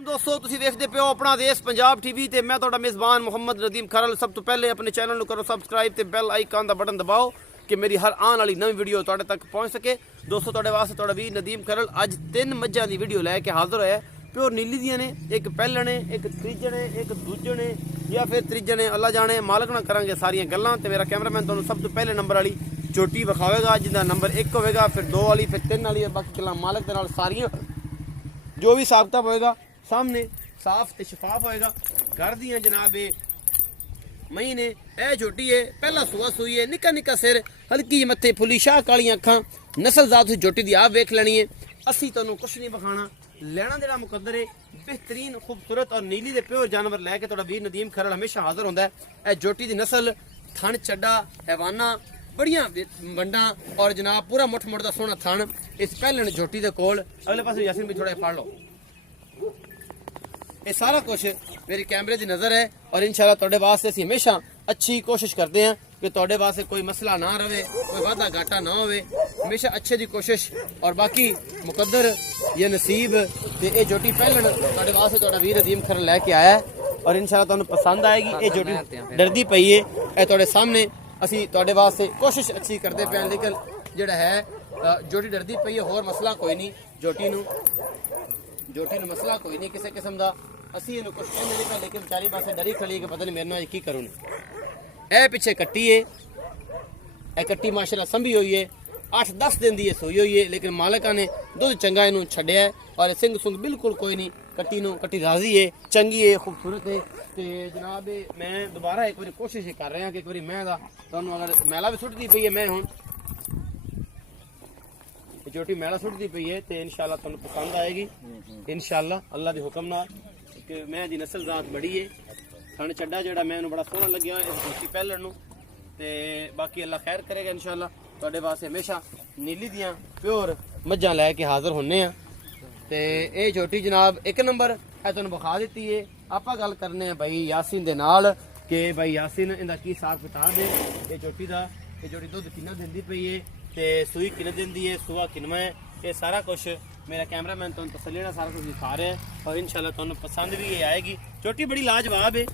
दोस्तों तुसीं देखदे पियो अपना देश पंजाब टीवी ते मैं तुहाडा मेज़बान मुहम्मद नदीम खरल। सब तो पहले अपने चैनल नूं करो सबसक्राइब ते बैल आइकन दा बटन दबाओ कि मेरी हर आने वाली नवी वीडियो तुहाडे तक पहुंच सके। दोस्तों तुहाडे वास्ते तुहाडा वीर नदीम खरल अज 3 मज्जां दी वीडियो लैके हाजिर होया। प्योर नीली दियां ने, एक पहले ने, एक त्रीजे ने, एक दूजे ने या फिर त्रीजे ने, अल्लाह जाने। मालक ना करांगे सारियां गल्लां ते मेरा कैमरामैन तुहानूं सब तो पहले नंबर वाली चोटी विखावेगा जिंदा नंबर 1 होगा, फिर 2 वाली, फिर 3 वाली। बाकी गल्लां मालक दे नाल सारियां जो भी हिसाब किताब होएगा सामने साफ ते शफाफ होएगा। घर दियां जनाब मई ने ए झोटी है, पहला सुआ सुई है, निक्का निक्का सिर, हल्की मत्थे फुली, शाह कालियां अखां, नस्ल जात झोटी दी आप वेख लेनी है। असी तुहानूं कुछ नहीं विखाना, लेना देना मुकद्दर है। बेहतरीन खूबसूरत और नीली दे प्योर जानवर लैके तुहाडा वीर नदीम खरल हमेशा हाजिर होंदा है। ए झोटी दी नस्ल, थन चड्डा, हैवाना बड़ियां वंडा और जनाब पूरा मुठ मुठ दा सोहना थन इस पहले झोटी दे कोल। अगले पासे यासीन भी थोड़ा पढ़ लो। ये सारा कुछ मेरी कैमरे की नज़र है और इंशाल्लाह तुहाडे वास्ते असीं हमेशा अच्छी कोशिश करते हैं कि तुहाडे वास्ते कोई मसला ना रहे, कोई वादा घाटा ना होवे, हमेशा अच्छे की कोशिश। और बाकी मुकद्दर ये नसीब ते ये झोटी पहले तुहाडे वास्ते तुहाडा वीर नदीम खरल लैके आया है और इंशाल्लाह तुहानूं पसंद आएगी। ये झोटी डरदी पई है, ये तुहाडे सामने असी तुहाडे वास्ते कोशिश अच्छी करते पे, लेकिन जिहड़ा है झोटी डरदी पई है, होर मसला कोई नहीं। झोटी नूं मसला कोई नहीं किसी किस्म का, असी इन्हूं कुछ कहंदे नहीं पे, लेकिन बेचारी पासे डरी खड़ी है कि पता नहीं मेरे नाल की करूँ। ए पिछे कट्टी है, ए कट्टी माशाल्लाह संभी हुई है, 8-10 दिन दी सोई हुई है, लेकिन मालिका ने दुध चंगा इन्हूं छड्डिया है और सिंग सुंग बिल्कुल कोई नहीं। कट्टी राजी है, चंगी है, खूबसूरत है। तो जनाब मैं दोबारा एक बार कोशिश कर रहा कि एक बार मैं तुहानूं अगर मैला भी सुटती पई है, मैं हुण झोटी मैला सुटती पई है तो इंशाल्लाह तुहानूं पसंद आएगी इंशाल्लाह अल्लाह के हुक्म नाल। कि मैं दी नस्ल जात बड़ी है, थन चड्डा जिहड़ा मैनूं बड़ा सोहना लग्या इस झोटी पहलण नूं। ते बाकी अल्लाह खैर करेगा इंशाल्लाह। तुहाडे वास्ते हमेशा नीली दियां प्योर मज्जां लैके हाजिर होने आ। ते ये झोटी जनाब 1 नंबर है, तुहानूं विखा दित्ती है। आपां गल करने आ भाई यासीन दे नाल कि भाई यासीन इंदा की हिसाब किताब है ये झोटी दा। ये झोटी दुध किन्ना दिंदी पई है ते सुई किन्ने दिंदी है, सुआ किनवा है, ये सारा कुछ मेरा कैमरामैन तुहानूं तसल्ली नाल सारा कुछ दिखा रहा है और इंशाल्लाह तुहानूं पसंद भी ये आएगी। झोटी बड़ी लाजवाब है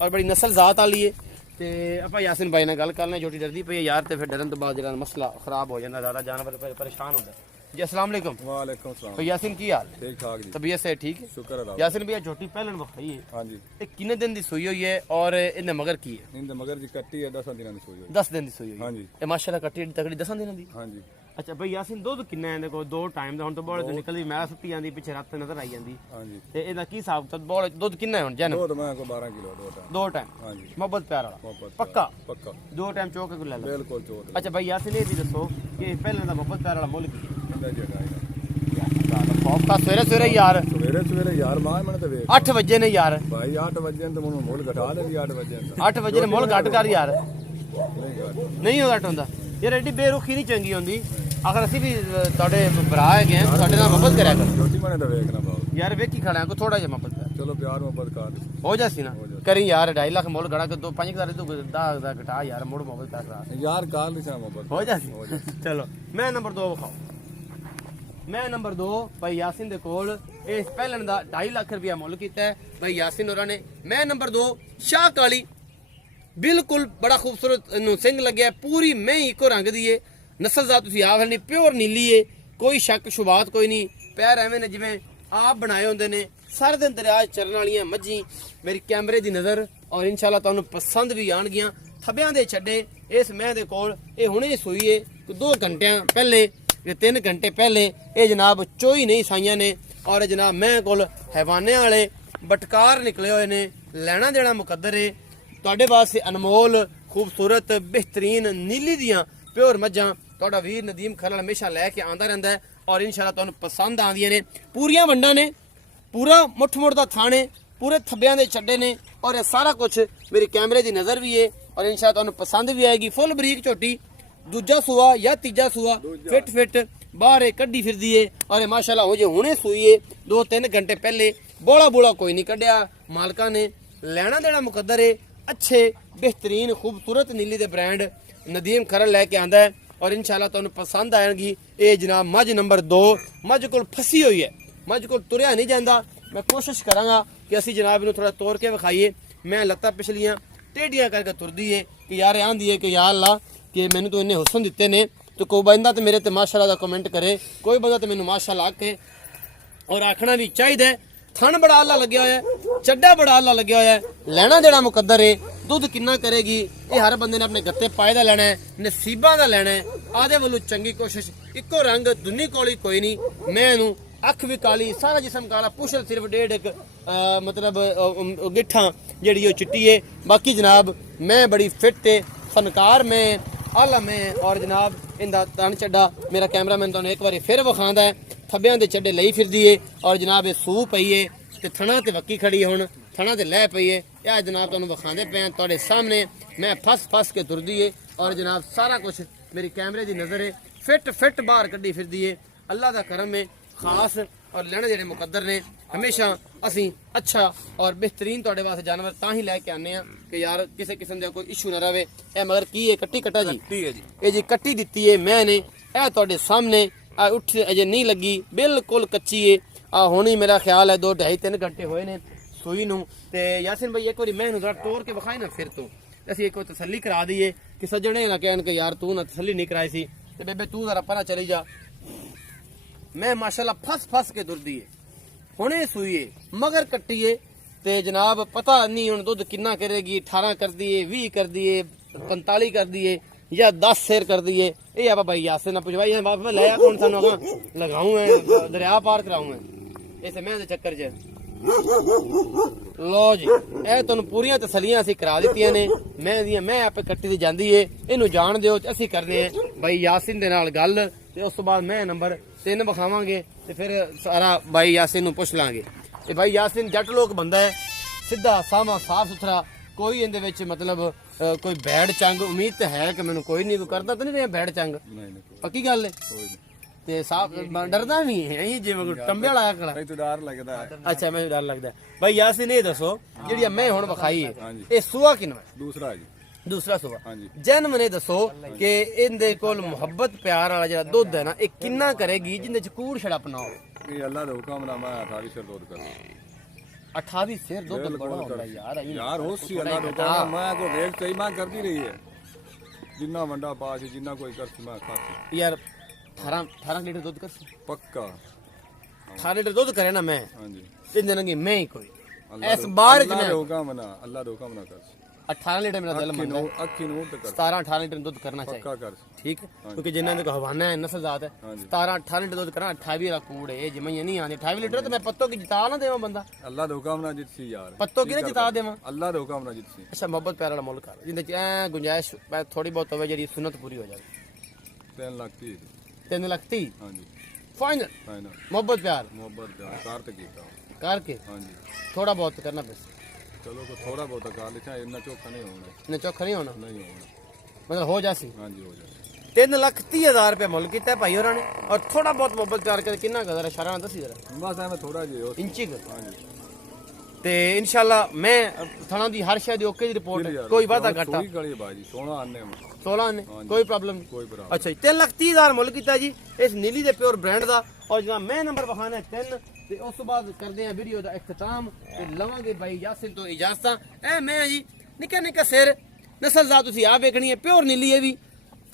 और बड़ी नस्ल जात वाली है। ते आपां यासीन भाई नाल गल कर लें। झोटी डरदी पई है यार, ते फिर डरन तो बाद जेह्ड़ा मसला खराब हो जाता, ज़्यादा जानवर परेशान होता है जी। अस्सलाम वालेकुम। वालेकुम सलाम। तो यासीन की हाल? ठीक ठाक जी, तबीयत से ठीक है? शुक्र है। यासीन भैया झोटी पहले विखाई है, हाँ जी, ये किन्ने दिन की सुई हुई है और इन्हें मगर की है? इंद मगर जी कट्टी है 10 दिनों की सोई है। 10 दिन की सुई हुई हाँ है। जी, ये माशाल्लाह कट्टी तगड़ी 10 दिन की। हाँ जी। अच्छा भाई यासीन दुध किन्ना है देखो? 2 टाइम दा हुण तो बोले निकलदी मैला सुट्टी जांदी, पिछे रात नजर आई जांदी। हाँ जी, ते एदा की हिसाब तो बोले दुध किन्ना है हुण जन? दूध मैं को 12 किलो 2 टाइम। हाँ जी, मोहब्बत प्यार वाला मोहब्बत पक्का पक्का 2 टाइम चौक के ले लो। बिल्कुल चोट। अच्छा भाई यासीन ये भी दसो कि पहले दा मोहब्बत प्यार वाला मुल्क की इंदा जी हटाएगा खौफ का सवेरे सवेरे यार सवेरे यार मार मैंने तो वेख 8 बजे ने यार भाई 8 बजे तो मुझे मोल घटा दे 8 बजे 8 बजे ने मुल घट कर यार नहीं नहीं हो घट होंदा यार। एडी बेरुखी नहीं चंगी होंदी। अगर असी भी तुहाडे भरा है तुहाडे नाल मोहब्बत करया कर रोटी मैंने तो वेखना बाबू यार, वेखी खड़ा को थोड़ा जिहा मोहब्बत कर चलो प्यार मोहब्बत कर हो जासी ना करी यार। 2.5 लाख मुल गड़ा के 5,000 तू 10 दा घटा यार, मुड़ मोहब्बत कर यार कार लिखा मोहब्बत हो जासी। चलो मैं नंबर 2 विखाओ। मैं नंबर 2 भाई यासीन दे कोल इस पहलन दा 2.5 लाख रुपया मुल कीता है भाई यासीन होरां ने। मैं नंबर 2 शाह काली, बिल्कुल बड़ा खूबसूरत सिंह लग्या, पूरी मैं इको रंग दी है, नस्ल जात तुसीं आप नहीं प्योर नीली है, कोई शक शुबात कोई नहीं। पैर एवें ने जिवें आप बनाए होंदे ने, सारे दिन दरिया चरण वालियां मज्जी मेरी कैमरे दी नज़र और इंशाल्लाह तुहानूं पसंद भी आणगियां। थब्बियां दे छड्डे इस मैं दे कोल ये हुणे सूई है 2 घंटियां पहले, 3 घंटे पहले ये जनाब चोई नहीं साइयां ने और जनाब मैं कोल हैवाने वाले बटकार निकले हुए ने। लैना देना मुकद्दर है तुहाडे वास्ते, अनमोल खूबसूरत बेहतरीन नीली दियां प्योर मज्जां तुहाडा वीर नदीम खरल हमेशा लैके आंदा रहिंदा है और इंशाल्लाह तुहानूं पसंद आंदियां ने। पूरियां वंडां ने, पूरा मुठ मुठ दा थाने, पूरे थब्बियां दे छड्डे ने और ये सारा कुछ मेरी कैमरे दी नज़र भी है और इंशाल्लाह तुहानूं पसंद भी आएगी। फुल बरीक झोटी, दूजा सुआ या तीजा सुआ, फिट बाहर कड्डी फिरदी है और ये माशाल्लाह हो जे हुणे सूई है 2-3 घंटे पहले। बोला बोला कोई नहीं कढ़िया मालका ने, लेना देना मुकद्दर है। अच्छे बेहतरीन खूबसूरत नीली दे ब्रांड नदीम खरल लैके आंदा है और इंशाल्लाह तुहानूं पसंद आएगी। ये जनाब मझ नंबर 2 मझ कोल फसी हुई है, मझ कोल तुरिया नहीं जाता, ਮੈਂ ਕੋਸ਼ਿਸ਼ ਕਰਾਂਗਾ ਕਿ ਅਸੀਂ ਜਨਾਬ ਇਹਨੂੰ ਥੋੜਾ ਤੋੜ ਕੇ ਵਿਖਾਈਏ। ਮੈਂ ਲੱਤਾਂ ਪਿਛਲੀਆਂ ਟੇਢੀਆਂ ਕਰਕੇ ਤੁਰਦੀ ਏ ਕਿ ਯਾਰ ਆਂਦੀ ਏ ਕਿ ਯਾ ਅੱਲਾ ਕਿ ਮੈਨੂੰ ਤੂੰ ਇੰਨੇ ਹੁਸਨ ਦਿੱਤੇ ਨੇ, ਤੇ ਕੋਈ ਬੰਦਾ ਤੇ ਮੇਰੇ ਤੇ ਮਾਸ਼ਾਅੱਲਾ ਦਾ ਕਮੈਂਟ ਕਰੇ, ਕੋਈ ਬੰਦਾ ਤੇ ਮੈਨੂੰ ਮਾਸ਼ਾਅੱਲਾ ਆਖੇ। ਔਰ ਆਖਣਾ ਵੀ ਚਾਹੀਦਾ ਥਣ ਬੜਾ ਅੱਲਾ ਲੱਗਿਆ ਹੋਇਆ, ਚੱਡਾ ਬੜਾ ਅੱਲਾ ਲੱਗਿਆ ਹੋਇਆ, ਲੈਣਾ ਜਿਹੜਾ ਮੁਕੱਦਰ ਏ। ਦੁੱਧ ਕਿੰਨਾ ਕਰੇਗੀ ਇਹ ਹਰ ਬੰਦੇ ਨੇ ਆਪਣੇ ਗੱਤੇ ਪਾਏ ਦਾ ਲੈਣਾ ਹੈ, ਨਸੀਬਾਂ ਦਾ ਲੈਣਾ ਹੈ। ਆਦੇ ਵੱਲੋਂ ਚੰਗੀ ਕੋਸ਼ਿਸ਼, ਇੱਕੋ ਰੰਗ ਦੁਨੀ ਕੋਲੀ ਕੋਈ ਨਹੀਂ। ਮੈਂ ਇਹਨੂੰ ਅੱਖ ਵੀ ਕਾਲੀ, ਸਾਰਾ ਜਿਸਮ ਕਾਲਾ, ਪੁਛਲ ਸਿਰਫ ਡੇਢ ਇੱਕ ਮਤਲਬ ਗਿੱਠਾਂ ਜਿਹੜੀ ਉਹ ਚਿੱਟੀ ਏ। ਬਾਕੀ ਜਨਾਬ ਮੈਂ ਬੜੀ ਫਿੱਟ ਏ, ਫਨਕਾਰ ਮੈਂ ਆਲਾ ਮੈਂ। ਔਰ ਜਨਾਬ ਇਹਦਾ ਤਣ ਚੱਡਾ ਮੇਰਾ ਕੈਮਰਾਮੈਨ ਤੁਹਾਨੂੰ ਇੱਕ ਵਾਰੀ ਫਿਰ ਵਿਖਾਉਂਦਾ ਹੈ, ਥੱਬਿਆਂ ਦੇ ਚੱਡੇ ਲਈ ਫਿਰਦੀ ਏ। ਔਰ ਜਨਾਬ ਇਹ ਸੂ ਪਈ ਏ ਤੇ ਥਣਾ ਤੇ ਵੱਕੀ ਖੜੀ ਹੈ, ਹੁਣ ਥਣਾ ਤੇ ਲੈ ਪਈ ਏ। ਇਹ ਜਨਾਬ ਤੁਹਾਨੂੰ ਵਿਖਾਉਂਦੇ ਪਏ ਆ ਤੁਹਾਡੇ ਸਾਹਮਣੇ। ਮੈਂ ਫਸ ਕੇ ਤੁਰਦੀ ਏ ਔਰ ਜਨਾਬ ਸਾਰਾ ਕੁਝ ਮੇਰੀ ਕੈਮਰੇ ਦੀ ਨਜ਼ਰ ਏ। ਫਿੱਟ ਬਾਹਰ ਕੱਢੀ ਫਿਰਦੀ ਏ, ਅੱਲਾ ਦਾ ਕਰਮ ਏ ਖਾਸ। ਔਰ ਲੈਣੇ ਜਿਹੜੇ ਮੁਕੱਦਰ ਨੇ ਹਮੇਸ਼ਾ ਅਸੀਂ ਅੱਛਾ ਔਰ ਬਿਹਤਰੀਨ ਤੁਹਾਡੇ ਵਾਸਤੇ ਜਾਨਵਰ ਤਾਂ ਹੀ ਲੈ ਕੇ ਆਨੇ ਆ ਕਿ ਯਾਰ ਕਿਸੇ ਕਿਸਮ ਦਾ ਕੋਈ ਇਸ਼ੂ ਨਾ ਰਵੇ। ਇਹ ਮਗਰ ਕੀ ਹੈ ਕੱਟੀ ਕਟਾ ਜੀ, ਠੀਕ ਹੈ ਜੀ। ਇਹ ਜੀ ਕੱਟੀ ਦਿੱਤੀ ਏ ਮੈਂ ਨੇ, ਇਹ ਤੁਹਾਡੇ ਸਾਹਮਣੇ ਆ ਉੱਠ ਅਜੇ ਨਹੀਂ ਲੱਗੀ, ਬਿਲਕੁਲ ਕੱਚੀ ਏ। ਆ ਹੁਣ ਹੀ ਮੇਰਾ ਖਿਆਲ ਹੈ 2 2.5 3 ਘੰਟੇ ਹੋਏ ਨੇ ਸੂਈ ਨੂੰ। ਤੇ ਯਾਸਿਨ ਭਾਈ ਇੱਕ ਵਾਰੀ ਮੈਂ ਇਹਨੂੰ ਜ਼ਰਾ ਤੋੜ ਕੇ ਵਿਖਾਈ ਨਾ ਫਿਰ ਤੋਂ ਅਸੀਂ ਇੱਕ ਵਾਰ ਤਸੱਲੀ ਕਰਾ ਦਈਏ ਕਿ ਸੱਜਣੇ ਨਾ ਕਹਿਣ ਕਿ ਯਾਰ ਤੂੰ ਨਾ ਤਸੱਲੀ ਨਹੀਂ ਕਰਾਈ ਸੀ, ਤੇ ਬੇਬੇ ਤੂੰ ਜ਼ਰਾ ਪਰਾਂ ਚਲੀ ਜਾ। ਮੈਂ ਮਾਸ਼ਾਅੱਲਾ ਫਸ ਕੇ ਦੁਰਦੀ ਏ, ਹੁਣੇ ਸੂਈ ਏ ਮਗਰ ਕੱਟੀ ਏ। ਤੇ ਜਨਾਬ ਪਤਾ ਨਹੀਂ ਹੁਣ ਦੁੱਧ ਕਿੰਨਾ ਕਰੇਗੀ, 18 ਕਰਦੀ ਏ, 20 ਕਰਦੀ ਏ, 45 ਕਰਦੀ ਏ या 10 शेर कर दिए। ये आप भाई यासिन ना पूछवाई है बाप लाया कौन सा नोगा लगाऊं है दरिया पार कराऊं है ऐसे मैं दे चक्कर च लो जी। ਇਹ ਤੁਹਾਨੂੰ ਪੂਰੀਆਂ ਤਸੱਲੀਆਂ ਅਸੀਂ ਕਰਾ ਦਿੱਤੀਆਂ ਨੇ। ਮੈਂ ਆਪੇ ਕੱਟੀ ਦੀ ਜਾਂਦੀ ਏ, ਇਹਨੂੰ ਜਾਣ ਦਿਓ। ਅਸੀਂ ਕਰਨੇ ਆ ਬਾਈ ਯਾਸਿਨ ਦੇ ਨਾਲ ਗੱਲ, ਤੇ ਉਸ ਤੋਂ ਬਾਅਦ ਮੈਂ ਨੰਬਰ 3 ਵਿਖਾਵਾਂਗੇ ਤੇ ਫਿਰ ਸਾਰਾ ਬਾਈ ਯਾਸਿਨ ਨੂੰ ਪੁੱਛ ਲਾਂਗੇ। ਤੇ ਬਾਈ ਯਾਸਿਨ ਜੱਟ ਲੋਕ ਬੰਦਾ ਹੈ, ਸਿੱਧਾ ਸਾਵਾ ਸਾਫ ਸੁਥਰਾ, ਕੋਈ ਇਹਦੇ ਵਿੱਚ ਮਤਲਬ ਕੋਈ ਬੈਡ ਚੰਗ ਉਮੀਦ ਤਾਂ ਹੈ ਕਿ ਮੈਨੂੰ ਕੋਈ ਨਹੀਂ ਕਰਦਾ ਤਾਂ ਨਹੀਂ ਰਿਹਾ ਬੈਡ ਚੰਗ, ਨਹੀਂ ਪੱਕੀ ਗੱਲ ਹੈ। ਕੋਈ ਨਹੀਂ, ਤੇ ਸਾਫ ਡਰਦਾ ਨਹੀਂ ਹੈ ਇਹ ਜਿਵੇਂ ਕੋਈ ਟੰਬੇ ਵਾਲਾ ਕਲਾ। ਨਹੀਂ ਤਾਂ ਡਰ ਲੱਗਦਾ ਹੈ। ਅੱਛਾ ਮੈਨੂੰ ਡਰ ਲੱਗਦਾ। ਬਾਈ ਯਾਸਿਨ ਇਹ ਦੱਸੋ ਜਿਹੜੀ ਮੈਂ ਹੁਣ ਵਿਖਾਈ ਹੈ ਹਾਂਜੀ। ਇਹ ਸੂਆ ਕਿੰਨਾ ਹੈ? ਦੂਸਰਾ ਜੀ। ਦੂਸਰਾ ਸੂਆ। ਹਾਂਜੀ। ਜਨ ਮਨੇ ਦੱਸੋ ਕਿ ਇਹਦੇ ਕੋਲ ਮੁਹੱਬਤ ਪਿਆਰ ਵਾਲਾ ਜਿਹੜਾ ਦੁੱਧ ਹੈ ਨਾ ਇਹ ਕਿੰਨਾ ਕਰੇਗੀ ਜਿੰਦੇ ਚ ਕੂੜ ਛੜਪ ਨਾ ਹੋਵੇ। ਇਹ ਅੱਲਾ ਦਾ ਹੁਕਮ ਨਾ ਮੈਂ 28 ਸਿਰ ਦੁੱਧ ਕਰਾਂ। 28 ਸਿਰ ਦੁੱਧ ਬੜਾ ਹੁੰਦਾ ਯਾਰ। ਯਾਰ ਹੋ ਸੀ ਅੱਲਾ ਦਾ ਹੁਕਮ, ਮੈਂ ਕੋ ਵੇਖ ਸਹੀ ਮੈਂ ਕਰਦੀ ਰਹੀ ਹੈ ਜਿੰਨਾ ਵੰਡਾ ਪਾ ਸੀ ਜਿੰਨਾ ਕੋਈ ਕਰ ਸੀ ਮੈਂ ਖਾਤੀ ਯਾਰ 18 ਲੀਟਰ ਦੁੱਧ ਕਰ ਪੱਕਾ। 18 ਲੀਟਰ ਦੁੱਧ ਕਰੇ ਨਾ ਮੈਂ ਹਾਂਜੀ। ਤੇ ਦਿਨਾਂਗੇ ਮੈਂ ਹੀ ਕੋਈ ਅੱਲਾ ਇਸ ਬਾਰ ਚ ਅੱਲਾ ਮੈਂ ਦਾ ਹੁਕਮ ਨਾ, ਅੱਲਾ ਦਾ ਹੁਕਮ ਨਾ ਕਰ। 18 ਲੀਟਰ ਮੇਰਾ ਦਿਲ ਮੰਨਦਾ ਹੈ। ਅੱਖੀ ਨੂੰ ਤੇ ਕਰ 17 18 ਲੀਟਰ ਦੁੱਧ ਕਰਨਾ ਚਾਹੀਦਾ। ਪੱਕਾ ਕਰ। ਠੀਕ ਕਿਉਂਕਿ ਜਿੰਨਾਂ ਦੇ ਹਵਾਨਾ ਹੈ ਨਸਲ ਜ਼ਾਤ ਹੈ। ਹਾਂਜੀ। 17 18 ਲੀਟਰ ਦੁੱਧ ਕਰਾਂ 28 ਵਾਲਾ ਕੂੜ ਹੈ ਜਿਵੇਂ ਨਹੀਂ ਆਂਦੇ 28 ਲੀਟਰ ਤੇ ਮੈਂ ਪੱਤੋ ਕੀ ਜਿਤਾ ਨਾ ਦੇਵਾਂ ਬੰਦਾ। ਅੱਲਾ ਦਾ ਹੁਕਮ ਨਾ ਜਿੱਤੀ ਯਾਰ। ਪੱਤੋ ਕਿਹਨੇ ਜਿਤਾ ਦੇਵਾਂ? ਅੱਲਾ ਦਾ ਹੁਕਮ ਨਾ ਜਿੱਤੀ। ਅੱਛਾ ਮੁਹੱਬਤ ਪਿਆਰ ਵਾਲਾ ਮੁੱਲ ਕਰ ਜਿੰਦੇ ਚ ਐ ਗੁੰਜਾਇਸ਼ ਥੋੜੀ ਬਹੁਤ ਹੋਵੇ ਜਿਹੜੀ ਸੁਨਤ ਪੂਰੀ ਹੋ ਜਾਵੇ। 3 ਲੱਖ 30। 3 ਲੱਖ 30 ਹਾਂਜੀ ਫਾਈਨਲ ਫਾਈਨਲ। ਮੁਹੱਬਤ ਪਿਆਰ ਮੁਹੱਬਤ ਦਾ ਕਾਰ ਤੇ ਕੀਤਾ ਕਰਕੇ ਹਾਂਜੀ। ਥੋੜਾ ਬਹੁਤ ਕਰਨਾ ਬਸ। ਚਲੋ ਕੋ ਥੋੜਾ ਬਹੁਤਾ ਕਰ ਲਿਖਿਆ, ਇੰਨਾ ਚੋਖਾ ਨਹੀਂ ਹੋਣਾ। ਨੇ ਚੌਖਾ ਨਹੀਂ ਹੋਣਾ ਨਹੀਂ ਹੋਣਾ। ਮਤਲਬ ਹੋ ਜਾਸੀ। ਹਾਂਜੀ ਹੋ ਜਾਏ। 3,30,000 ਰੁਪਏ ਮੁੱਲ ਕੀਤਾ ਹੈ ਭਾਈ ਹੋਰਾਂ ਨੇ। ਔਰ ਥੋੜਾ ਬਹੁਤ ਮੁਹੱਬਤ ਪਿਆਰ ਕਰਕੇ ਕਿੰਨਾ ਕਦਰ ਇਸ਼ਾਰਾ ਨਾਲ ਦੱਸੀ ਜਰਾ ਬਸ ਐਵੇਂ ਥੋੜਾ ਜਿਹਾ ਇੰਚੀ ਕੁ। ਹਾਂਜੀ। ਤੇ ਇਨਸ਼ਾਅੱਲਾ ਮੈਂ ਥਣਾ ਦੀ ਹਰ ਸ਼ੈ ਦੀ ਓਕੇ ਦੀ ਰਿਪੋਰਟ, ਕੋਈ ਵਾਧਾ ਘਾਟਾ। ਸੋਈ ਗਲੀ ਬਾਜੀ ਸੋਹਣਾ ਆਨੇ 16 ਨੇ ਕੋਈ ਪ੍ਰੋਬਲਮ ਨਹੀਂ। ਕੋਈ ਬਰਾਬਰ। ਅੱਛਾ ਜੀ 3,30,000 ਮੁੱਲ ਕੀਤਾ ਜੀ ਇਸ ਨੀਲੀ ਦੇ ਪਿਓਰ ਬ੍ਰਾਂਡ ਦਾ। ਔਰ ਜਨਾਬ ਮੈਂ ਨੰਬਰ ਵਿਖਾਣਾ 3 ਤੇ ਉਸ ਤੋਂ ਬਾਅਦ ਕਰਦੇ ਆ ਵੀਡੀਓ ਦਾ ਇਖਤਤਾਮ ਤੇ ਲਵਾਂਗੇ ਬਾਈ ਯਾਸਿਨ ਤੋਂ ਇਜਾਜ਼ਤਾਂ। ਇਹ ਮੈਂ ਜੀ ਨਿੱਕਾ ਸਿਰ ਨਸਲ ਦਾ ਤੁਸੀਂ ਆ ਵੇਖਣੀ ਹੈ ਪਿਓਰ ਨੀਲੀ ਹੈ ਵੀ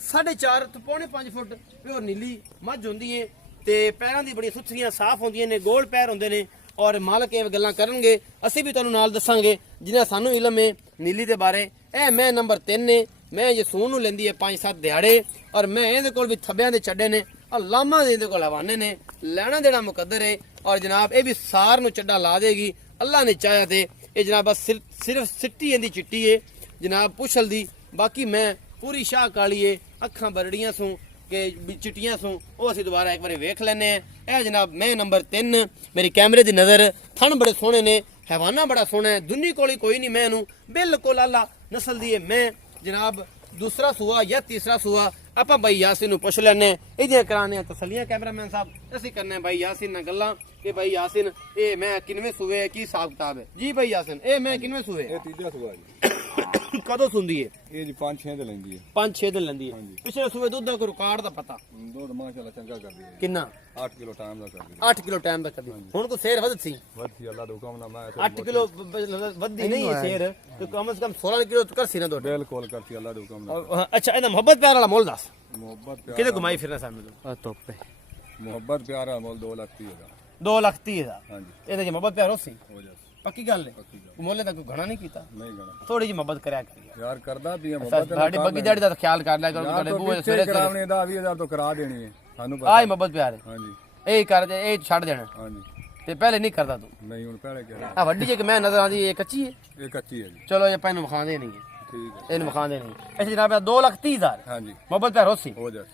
4.5 ਤੋਂ ਪੌਣੇ 5 ਫੁੱਟ ਪਿਓਰ ਨੀਲੀ ਮੱਝ ਹੁੰਦੀ ਹੈ ਤੇ ਪੈਰਾਂ ਦੀ ਬੜੀ ਸੁਥਰੀਆਂ ਸਾਫ਼ ਹੁੰਦੀਆਂ ਨੇ, ਗੋਲ ਪੈਰ ਹੁੰਦੇ ਨੇ। ਔਰ ਮਾਲਕ ਇਹ ਗੱਲਾਂ ਕਰਨਗੇ, ਅਸੀਂ ਵੀ ਤੁਹਾਨੂੰ ਨਾਲ ਦੱਸਾਂਗੇ ਜਿਨ੍ਹਾਂ ਸਾਨੂੰ ਇਲਮ ਹੈ ਨੀਲੀ ਦੇ ਬਾਰੇ। ਇਹ ਮੈਂ ਨੰਬਰ 3 ਨੇ। ਮੈਂ ਜੇ ਸੂਣ ਨੂੰ ਲੈਂਦੀ ਹੈ 5-7 ਦਿਹਾੜੇ। ਔਰ ਮੈਂ ਇਹਦੇ ਕੋਲ ਵੀ ਥੱਬਿਆਂ ਦੇ ਛੱਡੇ ਨੇ, ਲਾਮਾ ਦੇ ਇਹਦੇ ਕੋਲ ਹਵਾਨੇ ਨੇ, ਲੈਣਾ ਦੇਣਾ ਮੁਕੱਦਰ ਹੈ। ਔਰ ਜਨਾਬ ਇਹ ਵੀ ਸਾਰ ਨੂੰ ਚੱਡਾ ਲਾ ਦੇਗੀ ਅੱਲਾ ਨੇ ਚਾਹਿਆ ਤੇ। ਇਹ ਜਨਾਬ ਬਸ ਸਿਰਫ ਸਿੱਟੀ ਇਹਦੀ ਚਿੱਟੀ ਹੈ ਜਨਾਬ ਪੁਛਲ ਦੀ। ਬਾਕੀ ਮੈਂ ਪੂਰੀ ਸ਼ਾਹ ਕਾਲੀ ਏ, ਅੱਖਾਂ ਬਰੜੀਆਂ ਸੂ ਕਿ ਚਿੱਟੀਆਂ ਸੂ, ਉਹ ਅਸੀਂ ਦੁਬਾਰਾ ਇੱਕ ਵਾਰੀ ਵੇਖ ਲੈਨੇ ਆ। ਇਹ ਜਨਾਬ ਮੈਂ ਨੰਬਰ 3 ਮੇਰੀ ਕੈਮਰੇ ਦੀ ਨਜ਼ਰ। ਥਣ ਬੜੇ ਸੋਹਣੇ ਨੇ, ਹੈਵਾਨਾ ਬੜਾ ਸੋਹਣਾ ਹੈ, ਦੁਨੀ ਕੋਲੀ ਕੋਈ ਨਹੀਂ। ਮੈਂ ਇਹਨੂੰ ਬਿਲਕੁਲ ਆਲਾ ਨਸਲ ਦੀ ਹੈ। ਮੈਂ ਜਨਾਬ ਦੂਸਰਾ ਸੂਆ ਜਾਂ ਤੀਸਰਾ ਸੂਆ ਆਪਾਂ ਬਾਈ ਯਾਸਿਨ ਨੂੰ ਪੁੱਛ ਲੈਨੇ, ਇਹਦੀਆਂ ਕਰਾਣੇ ਆ ਤਸੱਲੀਆਂ। ਕੈਮਰਾਮੈਨ ਸਾਹਿਬ ਅਸੀਂ ਕਰਨੇ ਬਾਈ ਯਾਸਿਨ ਨਾਲ ਗੱਲਾਂ ਕਿ ਬਾਈ ਯਾਸਿਨ ਇਹ ਮੈਂ ਕਿੰਨਵੇਂ ਸੂਏ ਕੀ ਹਿਸਾਬ ਕਿਤਾਬ ਹੈ ਜੀ। ਬਾਈ ਯਾਸਿਨ ਇਹ ਮੈਂ ਕਿੰਨਵੇਂ ਸੂਏ? ਇਹ ਤੀਜਾ ਸੁਆ ਜੀ। ਕਦੋਂ ਸੁੰਦੀ ਹੈ? ਇਹ ਜੀ 5-6 ਦੇ ਲੈਂਦੀ ਹੈ। 5-6 ਦਿਨ ਲੈਂਦੀ ਹੈ। ਹਾਂਜੀ। ਪਿਛਲੇ ਸੂਏ ਦੁੱਧ ਦਾ ਕੋਈ ਰਿਕਾਰਡ ਦਾ ਪਤਾ ਦੁੱਧ ਮਾਸ਼ਾਅੱਲਾ ਚੰਗਾ ਕਰਦੀ ਹੈ। ਕਿੰਨਾ? 8 ਕਿਲੋ ਟਾਈਮ ਦਾ ਕਰਦੀ ਹੈ। 8 ਕਿਲੋ ਟਾਈਮ ਦਾ ਕਦੀ ਹੁਣ ਕੋ ਸੇਰ ਵੱਧ ਸੀ? ਵੱਧੀ ਅੱਲਾ ਦਾ ਹੁਕਮ ਨਾਲ ਮੈਂ 8 ਕਿਲੋ ਵੱਧੀ ਨਹੀਂ ਹੈ ਸੇਰ ਤੇ ਕਮ ਸੇ ਕਮ 16 ਕਿਲੋ ਕਰ ਸੀ ਨਾ ਤੁਹਾਡੇ। ਬਿਲਕੁਲ ਕਰਤੀ ਅੱਲਾ ਦਾ ਹੁਕਮ ਨਾਲ। ਅੱਛਾ ਇਹਦਾ ਮੁਹੱਬਤ ਪਿਆਰ ਵਾਲਾ ਮੁੱਲ ਦੱਸ। ਮੁਹੱਬਤ ਪਿਆਰ ਕਿਤੇ ਘੁਮਾਈ ਫਿਰਨਾ ਸਾਨੂੰ ਆ ਤੋਪੇ ਮੁਹੱਬਤ ਪਿਆਰ ਦਾ ਮੁੱਲ 2 ਲੱਖ 30 ਹਜ਼ਾਰ। 2 ਲੱਖ 30 ਹਜ਼ਾਰ। ਹਾਂਜੀ ਇਹਦੇ ਚ ਮੁਹੱਬਤ ਪਿਆਰ ਹੋ ਸੀ? ਹੋ ਜਾ। ਪੱਕੀ ਗੱਲ ਹੈ। ਪੱਕੀ ਗੱਲ। ਮੁੱਲੇ ਦਾ ਕੋਈ ਘਣਾ ਨਹੀਂ ਕੀਤਾ, ਨਹੀਂ ਗਣਾ ਥੋੜੀ ਜਿਹੀ ਮੁਹੱਬਤ ਕਰਿਆ ਕਰੀਏ ਯਾਰ ਕਰਦਾ ਵੀ ਹੈ ਮੁਹੱਬਤ। ਸਾਡੀ ਬੱਗੀ ਦਾੜੀ ਦਾ ਖਿਆਲ ਕਰ ਲਿਆ ਕਰੋ ਤੁਹਾਡੇ ਬੂਹੇ ਦੇ ਸਵੇਰੇ ਕਰਾਉਣੇ ਦਾ 20000 ਤੋਂ ਕਰਾ ਦੇਣੀ ਹੈ ਸਾਨੂੰ ਪਤਾ। ਆਹ ਮੁਹੱਬਤ ਪਿਆਰ ਹੈ। ਹਾਂਜੀ ਇਹ ਕਰ ਦੇ, ਇਹ ਛੱਡ ਦੇਣਾ ਹਾਂਜੀ। ਤੇ ਪਹਿਲੇ ਨਹੀਂ ਕਰਦਾ ਤੂੰ। ਨਹੀਂ ਹੁਣ ਪਹਿਲੇ ਕਹਿ ਰਿਹਾ ਆ ਵੱਡੀ ਜੇ ਕਿ ਮੈਂ ਨਜ਼ਰ ਆਂਦੀ ਇਹ ਕੱਚੀ ਹੈ। ਇਹ ਕੱਚੀ ਹੈ ਜੀ। ਚਲੋ ਇਹ ਪੈਨ ਵਿਖਾਉਂਦੇ ਨਹੀਂ ਠੀਕ ਹੈ ਇਹਨੂੰ ਵਿਖਾਉਂਦੇ ਨਹੀਂ। ਅੱਛਾ ਜਨਾਬ 2 ਲੱਖ 30 ਹਜ਼ਾਰ ਹਾਂਜੀ ਮੁਹੱਬਤ ਪਿਆਰ ਹੋ ਸੀ ਹੋ ਜਾ।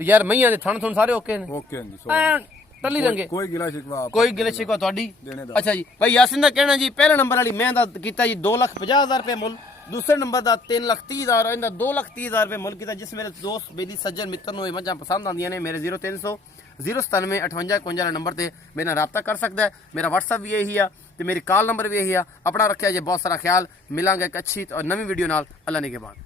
ਤੇ ਯਾਰ ਮਈਆਂ ਦੇ ਥਣ ਥਣ ਸਾਰੇ ਓਕੇ ਨੇ ਓਕੇ ਜੀ। ਐਨ ਟੱਲੀ ਰੰਗੇ ਕੋਈ ਗਿਲਾ ਸ਼ਿਕਵਾ ਆਪ ਕੋਈ ਗਿਲੇ ਸ਼ਿਕਵਾ ਤੁਹਾਡੀ? ਦੇਣੇ ਦਾ। ਅੱਛਾ ਜੀ ਭਾਈ ਯਾਸਿਨ ਦਾ ਕਹਿਣਾ ਜੀ ਪਹਿਲੇ ਨੰਬਰ ਵਾਲੀ ਮੈਂ ਦਾ ਕੀਤਾ ਜੀ 2,50,000 ਰੁਪਏ ਮੁੱਲ, ਦੂਸਰੇ ਨੰਬਰ ਦਾ 3,30,000, ਇਹਦਾ 2,30,000 ਰੁਪਏ ਮੁੱਲ ਕੀਤਾ। ਜਿਸ ਮੇਰੇ ਦੋਸਤ ਬੇਲੀ ਸੱਜਣ ਮਿੱਤਰ ਨੂੰ ਇਹ ਮੱਝਾਂ ਪਸੰਦ ਆਉਂਦੀਆਂ ਨੇ ਮੇਰੇ 0300 097 58 51 ਵਾਲੇ ਨੰਬਰ ਤੇ ਮੇਰੇ ਨਾਲ ਰਾਬਤਾ ਕਰ ਸਕਦਾ ਹੈ। ਮੇਰਾ WhatsApp ਵੀ ਇਹੀ ਆ ਤੇ ਮੇਰੀ ਕਾਲ ਨੰਬਰ ਵੀ ਇਹੀ ਆ। ਆਪਣਾ ਰੱਖਿਆ ਜੇ ਬਹੁਤ ਸਾਰਾ ਖਿਆਲ। ਮਿਲਾਂਗੇ ਇੱਕ ਅੱਛੀ ਔਰ ਨਵੀਂ ਵੀਡੀਓ ਨਾਲ। ਅੱਲਾ ਨਿਗਹਿਬਾਨ।